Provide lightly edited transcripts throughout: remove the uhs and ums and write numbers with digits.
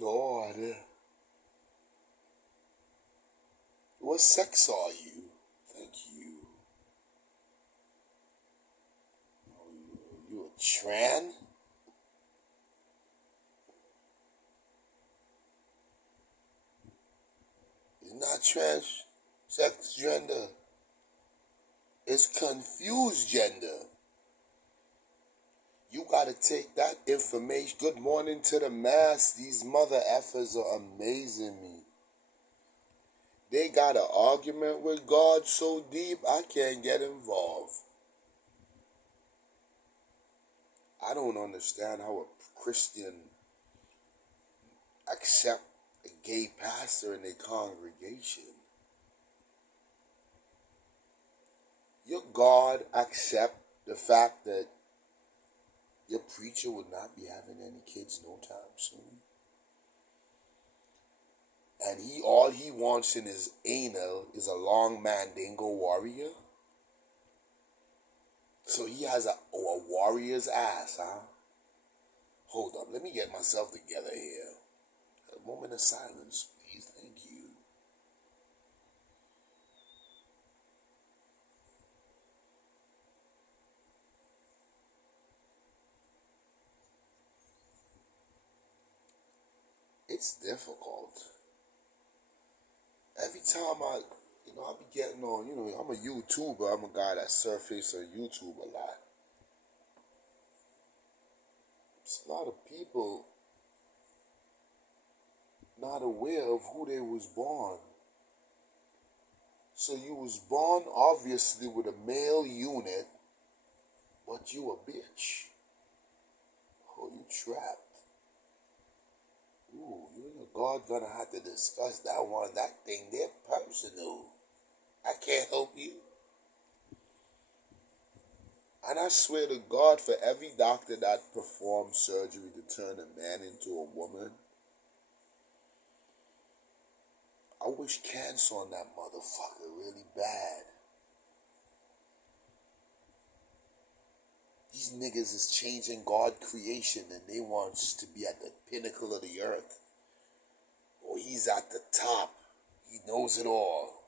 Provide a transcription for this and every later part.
Lord. What sex are you? Thank you. You a tran? It's not trans sex gender. It's confused gender. You gotta take that information. Good morning to the mass. These mother effers are amazing me. They got an argument with God so deep I can't get involved. I don't understand how a Christian accept a gay pastor in their congregation. Your God accept the fact that your preacher would not be having any kids no time soon. And all he wants in his anal is a long mandingo warrior. So he has a warrior's ass, huh? Hold up, let me get myself together here. A moment of silence, please. Thank you. It's difficult. Every time I be getting on, I'm a YouTuber. I'm a guy that surfaces on YouTube a lot. It's a lot of people not aware of who they was born. So you was born obviously with a male unit, but you a bitch. Oh, you trapped. Ooh, you and God gonna have to discuss that one. That thing, they're personal. I can't help you. And I swear to God, for every doctor that performs surgery to turn a man into a woman, I wish cancer on that motherfucker really bad. These niggas is changing God creation and they wants to be at the pinnacle of the earth. Or he's at the top. He knows it all.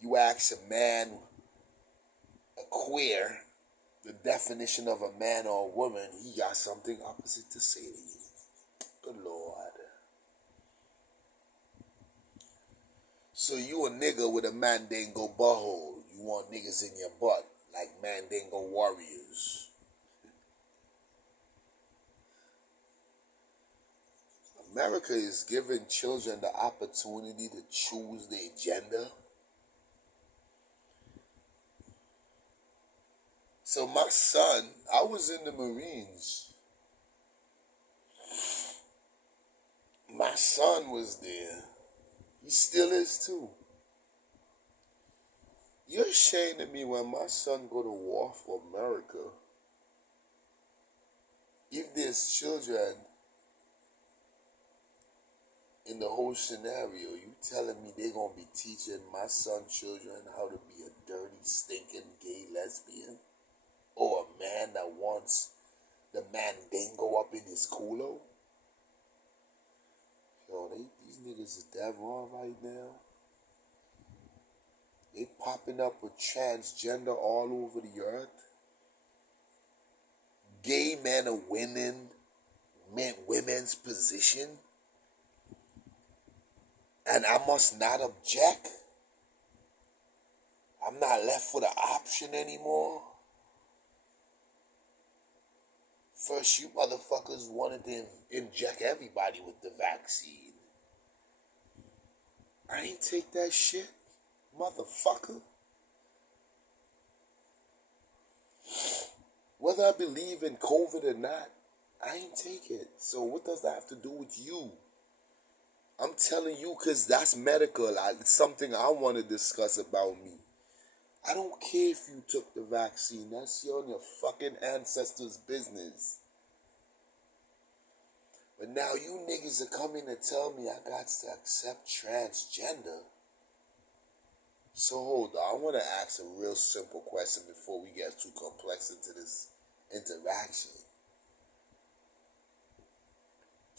You ask a man, a queer, the definition of a man or a woman, he got something opposite to say to you. Good Lord. So you a nigga with a mandingo butthole. You want niggas in your butt like mandingo warriors. America is giving children the opportunity to choose their gender. So my son, I was in the Marines. My son was there. He still is too. You're ashamed of me when my son go to war for America. If there's children in the whole scenario, you telling me they're gonna be teaching my son's children how to be a dirty, stinking, gay lesbian? Or a man that wants the mandingo up in his culo? Yo, these niggas is dead wrong right now. They popping up with transgender all over the earth. Gay men are winning women's position. And I must not object. I'm not left with an option anymore. First, you motherfuckers wanted to inject everybody with the vaccine. I ain't take that shit, motherfucker. Whether I believe in COVID or not, I ain't take it. So what does that have to do with you? I'm telling you because that's medical. It's something I want to discuss about me. I don't care if you took the vaccine. That's your and your fucking ancestors' business. But now you niggas are coming to tell me I got to accept transgender. So hold on, I want to ask a real simple question before we get too complex into this interaction.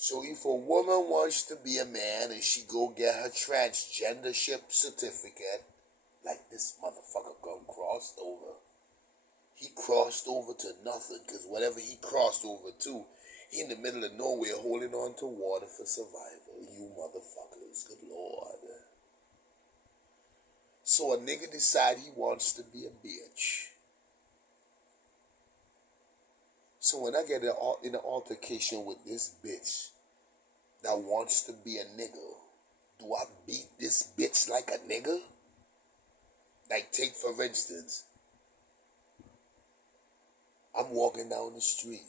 So if a woman wants to be a man and she go get her transgendership certificate, like this motherfucker come crossed over. He crossed over to nothing, because whatever he crossed over to, he in the middle of nowhere holding on to water for survival. You motherfuckers, good lord. So a nigga decide he wants to be a bitch. So when I get in an altercation with this bitch that wants to be a nigga, do I beat this bitch like a nigga? Like, take for instance, I'm walking down the street.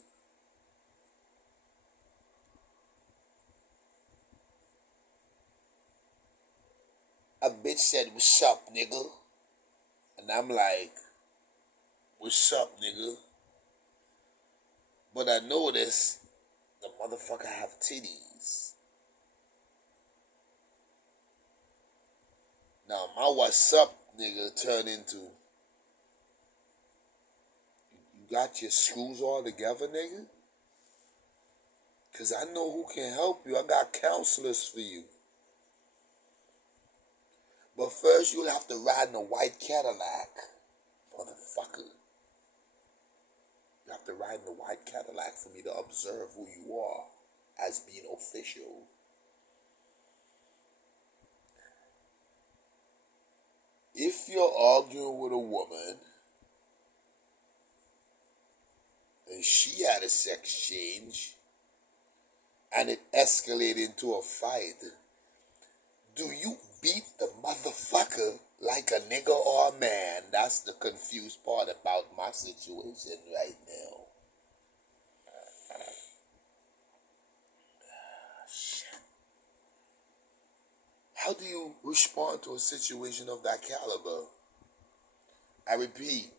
A bitch said, "What's up, nigga?" And I'm like, "What's up, nigga?" But I notice the motherfucker have titties. Now my "what's up, nigga" turn into, "You got your screws all together, nigga?" Cause I know who can help you. I got counselors for you. But first you'll have to ride in a white Cadillac, motherfucker. You have to ride in a white Cadillac for me to observe who you are as being official. If you're arguing with a woman and she had a sex change and it escalated into a fight, do you beat the motherfucker like a nigga or a man? That's the confused part about my situation right now. How do you respond to a situation of that caliber? I repeat,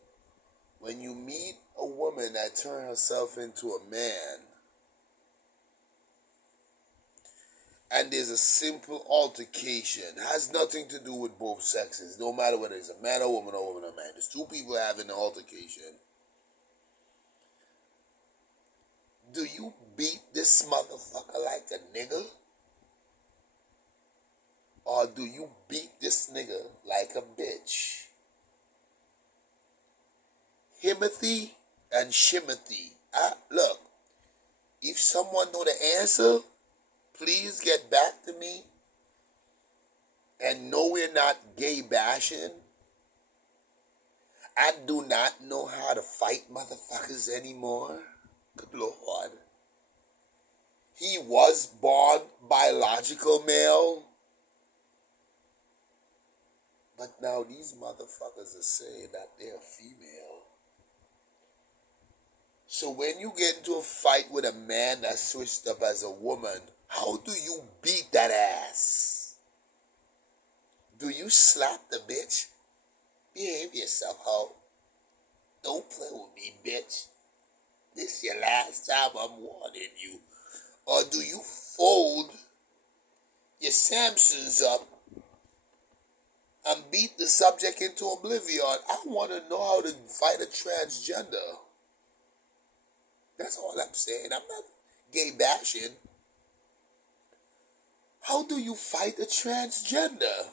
when you meet a woman that turns herself into a man, and there's a simple altercation, has nothing to do with both sexes, no matter whether it's a man or woman or woman or man. There's two people having an altercation. Do you beat this motherfucker like a nigga? Or do you beat this nigga like a bitch? Himothy and Shimothy. Look, if someone know the answer, please get back to me. And no, we're not gay bashing. I do not know how to fight motherfuckers anymore. Good Lord. He was born biological male. But now these motherfuckers are saying that they're female. So when you get into a fight with a man that switched up as a woman, how do you beat that ass? Do you slap the bitch? Behave yourself, hoe. Don't play with me, bitch. This your last time I'm warning you. Or do you fold your Samsons up and beat the subject into oblivion? I want to know how to fight a transgender. That's all I'm saying. I'm not gay bashing. How do you fight a transgender?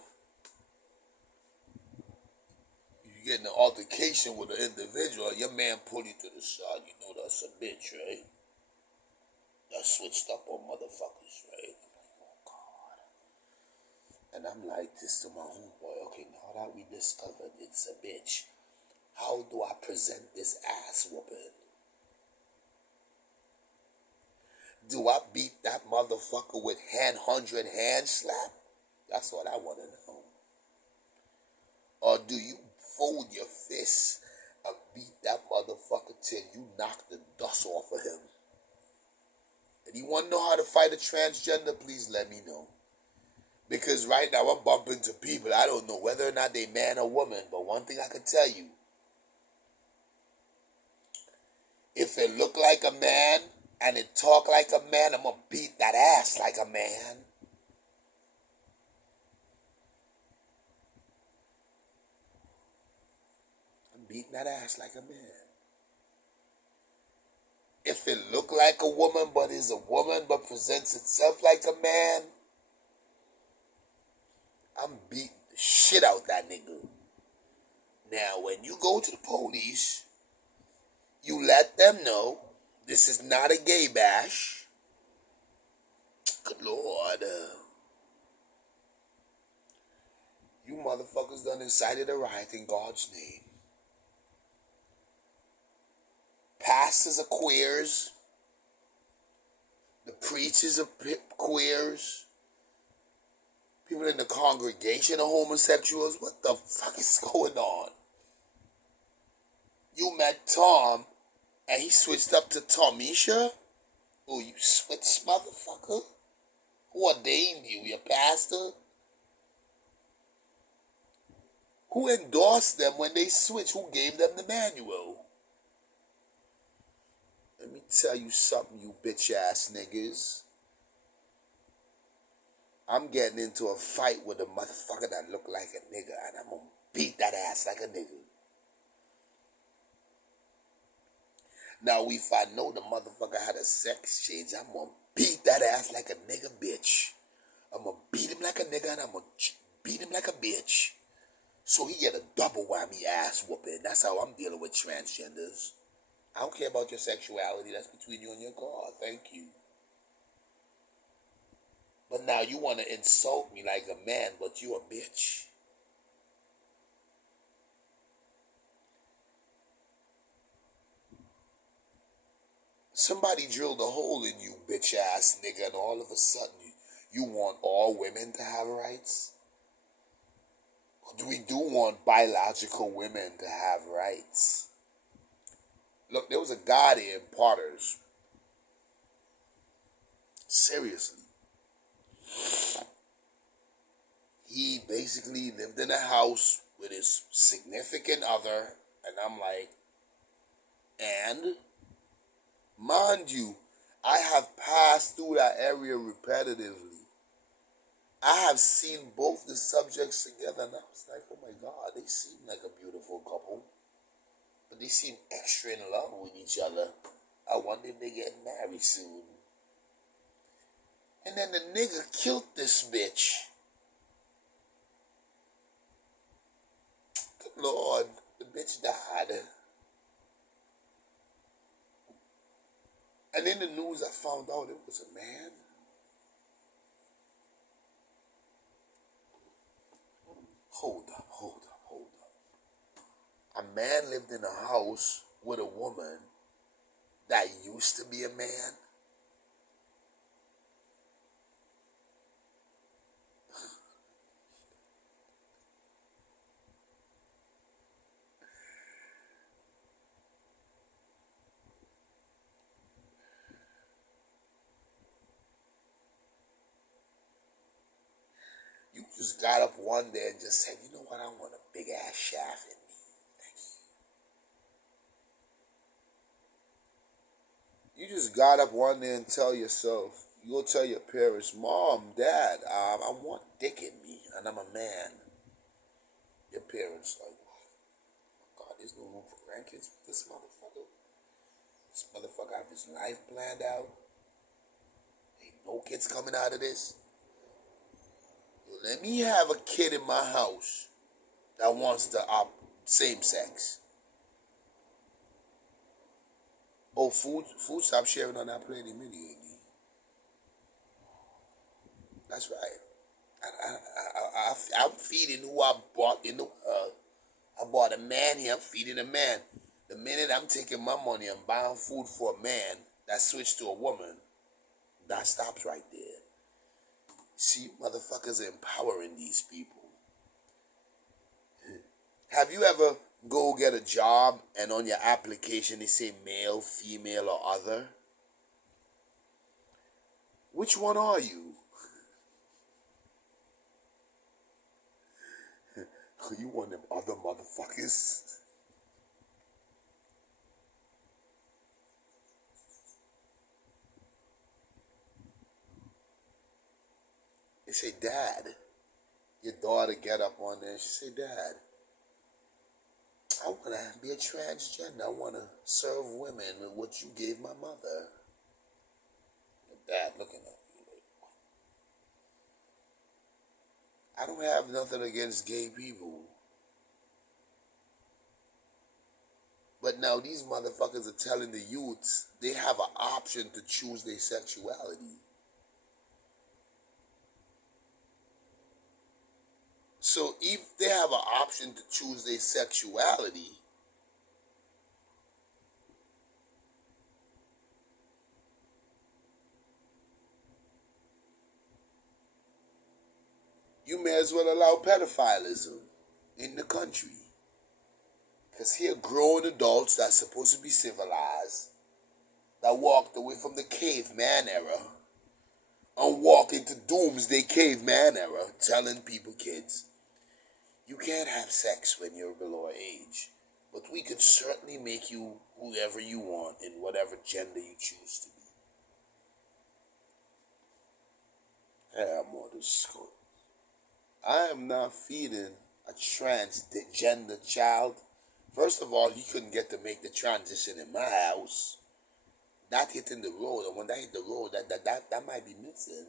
You get in an altercation with an individual, your man pull you to the side. You know that's a bitch, right? That switched up on motherfuckers, right? Oh God. And I'm like this to my homeboy. Okay, now that we discovered it's a bitch, how do I present this ass whooping? Do I beat that motherfucker with 100 hand slap? That's what I want to know. Or do you fold your fists and beat that motherfucker till you knock the dust off of him? And you want to know how to fight a transgender? Please let me know. Because right now I'm bumping into people, I don't know whether or not they man or woman, but one thing I can tell you, if it look like a man and it talk like a man, I'm going to beat that ass like a man. I'm beating that ass like a man. If if it look like a woman but is a woman but presents itself like a man, I'm beating the shit out that nigga. Now, when you go to the police, you let them know this is not a gay bash. Good Lord. You motherfuckers done incited a riot in God's name. Pastors are queers. The preachers are queers. People in the congregation are homosexuals. What the fuck is going on? You met Tom and he switched up to Tomisha? Oh, you switched, motherfucker? Who ordained you? Your pastor? Who endorsed them when they switched? Who gave them the manual? Let me tell you something, you bitch ass niggas. I'm getting into a fight with a motherfucker that look like a nigga, and I'm gonna beat that ass like a nigga. Now, if I know the motherfucker had a sex change, I'm gonna beat that ass like a nigga bitch. I'm gonna beat him like a nigga, and I'm gonna beat him like a bitch. So he get a double whammy ass whooping. That's how I'm dealing with transgenders. I don't care about your sexuality. That's between you and your God. Thank you. But now you want to insult me like a man, but you a bitch. Somebody drilled a hole in you, bitch ass nigga, and all of a sudden you want all women to have rights? Or we do want biological women to have rights? Look, there was a guy there in Potters. Seriously. He basically lived in a house with his significant other, and I'm like, and? Mind you, I have passed through that area repetitively. I have seen both the subjects together, and I was like, oh my God, they seem like a beautiful couple. But they seem extra in love with each other. I wonder if they get married soon. And then the nigga killed this bitch. Good Lord, the bitch died. And in the news, I found out it was a man. Hold up. A man lived in a house with a woman that used to be a man. You just got up one day and just said, you know what, I want a big ass shaft in me. Thank you. You just got up one day and tell yourself, you go tell your parents, Mom, Dad, I want dick in me, and I'm a man. Your parents like, oh God, there's no room for grandkids with this motherfucker. This motherfucker have his life planned out. Ain't no kids coming out of this. Let me have a kid in my house that wants to opt same sex. Oh, food stop sharing on that plate immediately. That's right. I'm feeding who I bought in the world. I bought a man here, I'm feeding a man. The minute I'm taking my money and buying food for a man that switched to a woman, that stops right there. See, motherfuckers are empowering these people. Have you ever go get a job and on your application they say male, female, or other? Which one are you? You one of them other motherfuckers? They say, Dad. Your daughter get up one day and she say, Dad, I want to be a transgender. I want to serve women with what you gave my mother. Your dad looking at you like, I don't have nothing against gay people. But now these motherfuckers are telling the youths they have an option to choose their sexuality. So if they have an option to choose their sexuality, you may as well allow pedophilism in the country. Because here grown adults that's supposed to be civilized, that walked away from the caveman era and walk into doomsday caveman era, telling people, kids, you can't have sex when you're below age, but we could certainly make you whoever you want in whatever gender you choose to be. Yeah, I'm on this school. I am not feeding a transgender child. First of all, he couldn't get to make the transition in my house. That hitting the road, and when that hit the road, that might be missing.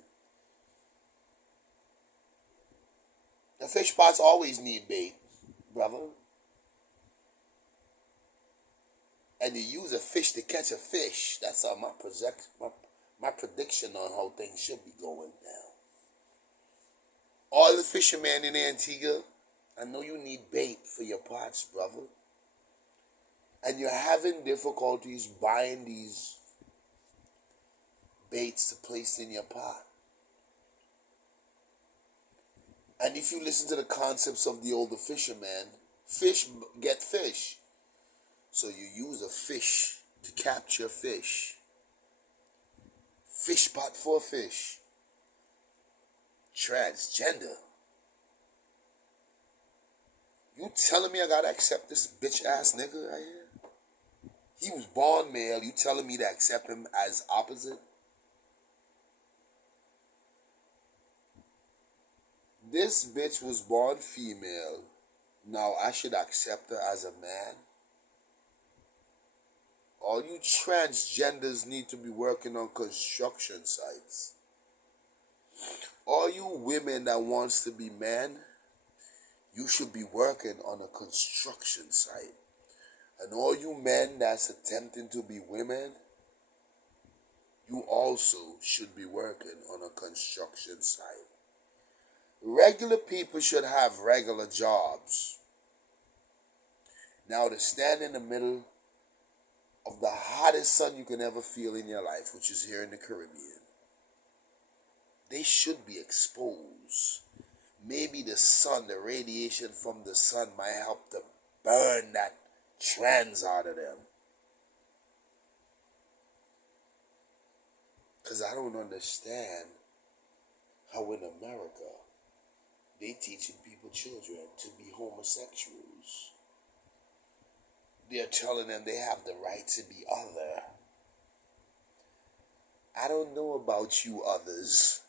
The fish pots always need bait, brother. And you use a fish to catch a fish. That's how my prediction on how things should be going now. All the fishermen in Antigua, I know you need bait for your pots, brother. And you're having difficulties buying these baits to place in your pot. And if you listen to the concepts of the older fishermen, fish get fish. So you use a fish to capture fish. Fish pot for fish. Transgender. You telling me I gotta accept this bitch ass nigga right here? He was born male. You telling me to accept him as opposite? This bitch was born female. Now I should accept her as a man? All you transgenders need to be working on construction sites. All you women that wants to be men, you should be working on a construction site. And all you men that's attempting to be women, you also should be working on a construction site. Regular people should have regular jobs. Now to stand in the middle of the hottest sun you can ever feel in your life, which is here in the Caribbean, they should be exposed. Maybe the sun, the radiation from the sun might help to burn that trans out of them. Because I don't understand how in America they teaching people, children, to be homosexuals. They're telling them they have the right to be other. I don't know about you others.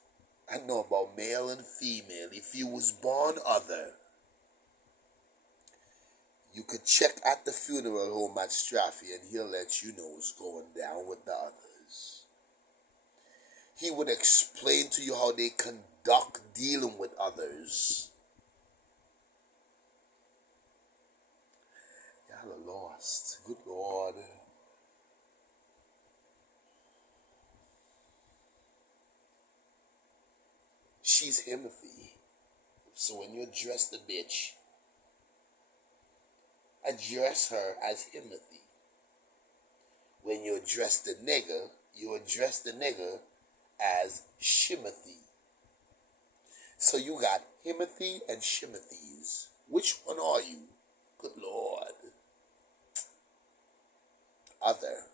I know about male and female. If you was born other, you could check at the funeral home at Straffy and he'll let you know what's going down with the others. He would explain to you how they conduct dealing with others. Y'all are lost. Good Lord. She's Himothy. So when you address the bitch, address her as Himothy. When you address the nigger, you address the nigger as Shimothy. So you got Himothy and Shimothy's. Which one are you? Good Lord. Other.